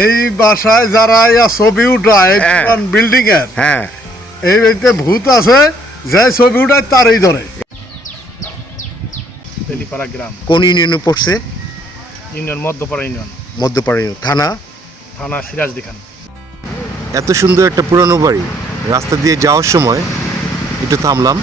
এই বাসায় যারা ছবি উঠায় বিল্ডিং এর, হ্যাঁ, এই বাড়িতে ভূত আছে, যে ছবি উঠায় তারই ধরে। তেলিপাড়া গ্রাম, কোন ইউনিয়নে পড়ছে? Union Madhyapara union, Madhyapara union. থানা? থানা সিরাজদি খান। এত সুন্দর একটা পুরানো বাড়ি, রাস্তা দিয়ে যাওয়ার সময় একটু থামলাম।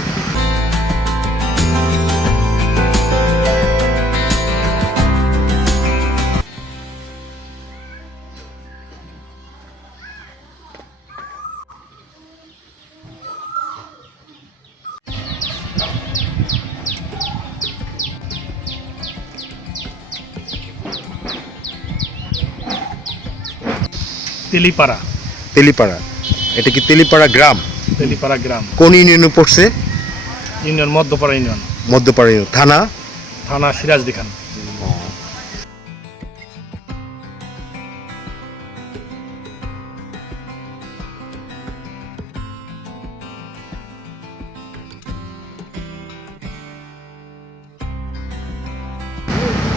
তেলিপাড়া, তেলিপাড়া, এটা কি তেলিপাড়া গ্রাম? তেলিপাড়া গ্রাম, কোন ইউনিয়নে পড়ছে? Union Madhyapara union, Madhyapara union. থানা? থানা সিরাজদি খান।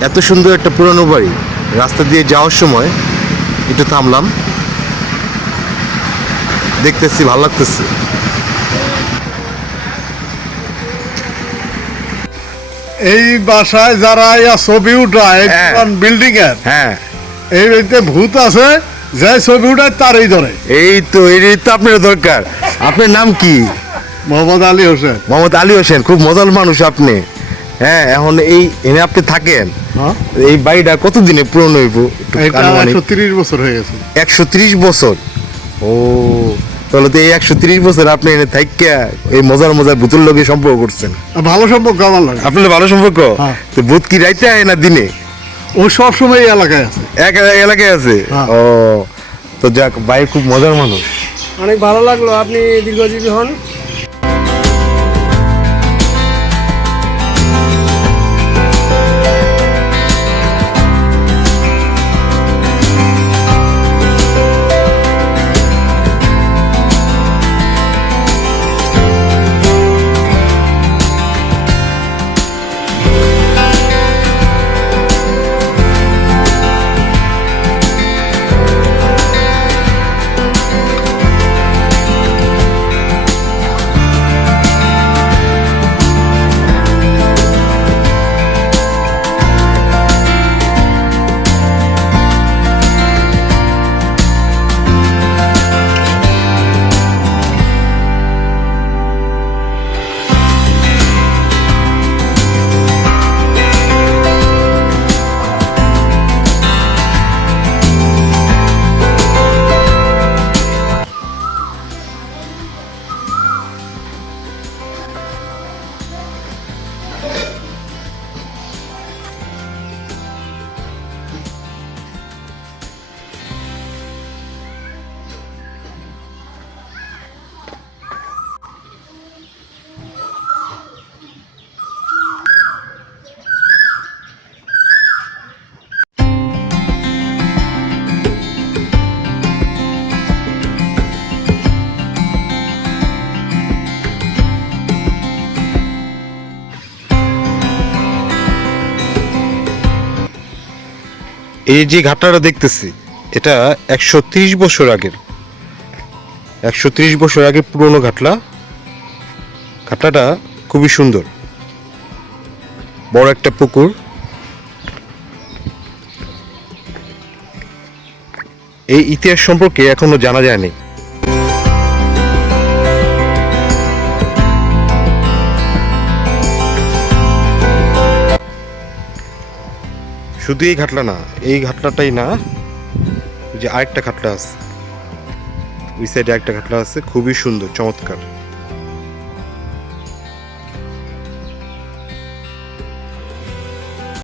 এত সুন্দর একটা পুরানো বাড়ি, রাস্তা দিয়ে যাওয়ার সময় একটু থামলাম, দেখতেছি, ভালো লাগতেছে। এই বাসায় যারা ছবি উঠায় বিল্ডিং এর, হ্যাঁ, এই বাড়িতে ভূত আছে, যে ছবি উঠায় তারই ধরে। এই তো, এই তো আপনার দরকার। আপনার নাম কি? মোহাম্মদ আলী হোসেন। মোহাম্মদ আলী হোসেন, খুব মজার মানুষ আপনি। হ্যাঁ, এখন এই এনে আপনি থাকেন, হ্যাঁ, এই বাড়িটা কতদিনে পুরনো হইব? এটা 130 বছর হয়ে গেছে। 130 বছর? ও, তাহলে তো এই 130 বছর আপনি এনে থাইকা এই মজার মজার ভূতের লোকের সম্পর্ক করছেন। ভালো সম্পর্ক আমার লাগে। আপনার ভালো সম্পর্ক? হ্যাঁ। তো ভূত কি রাইতে আয় না দিনে? ও সব সময় এই এলাকায় আছে। এক এলাকায় আছে? হ্যাঁ। ও, তো যাক, ভাই খুব মজার মানুষ। অনেক ভালো লাগলো, আপনি দীর্ঘজীবী হন। এই যে ঘাটটা দেখতেছি, এটা 130 বছর আগের, 130 বছর আগে পুরনো ঘাটলা। ঘাটলাটা খুবই সুন্দর, বড় একটা পুকুর। এই ইতিহাস সম্পর্কে এখনো জানা যায়নি। শুধু এই ঘাটলা না, এই ঘাটলাটাই না, যে আরেকটা ঘাটলা আছে, ওই সাইডে আরেকটা ঘাটলা আছে, খুবই সুন্দর, চমৎকার।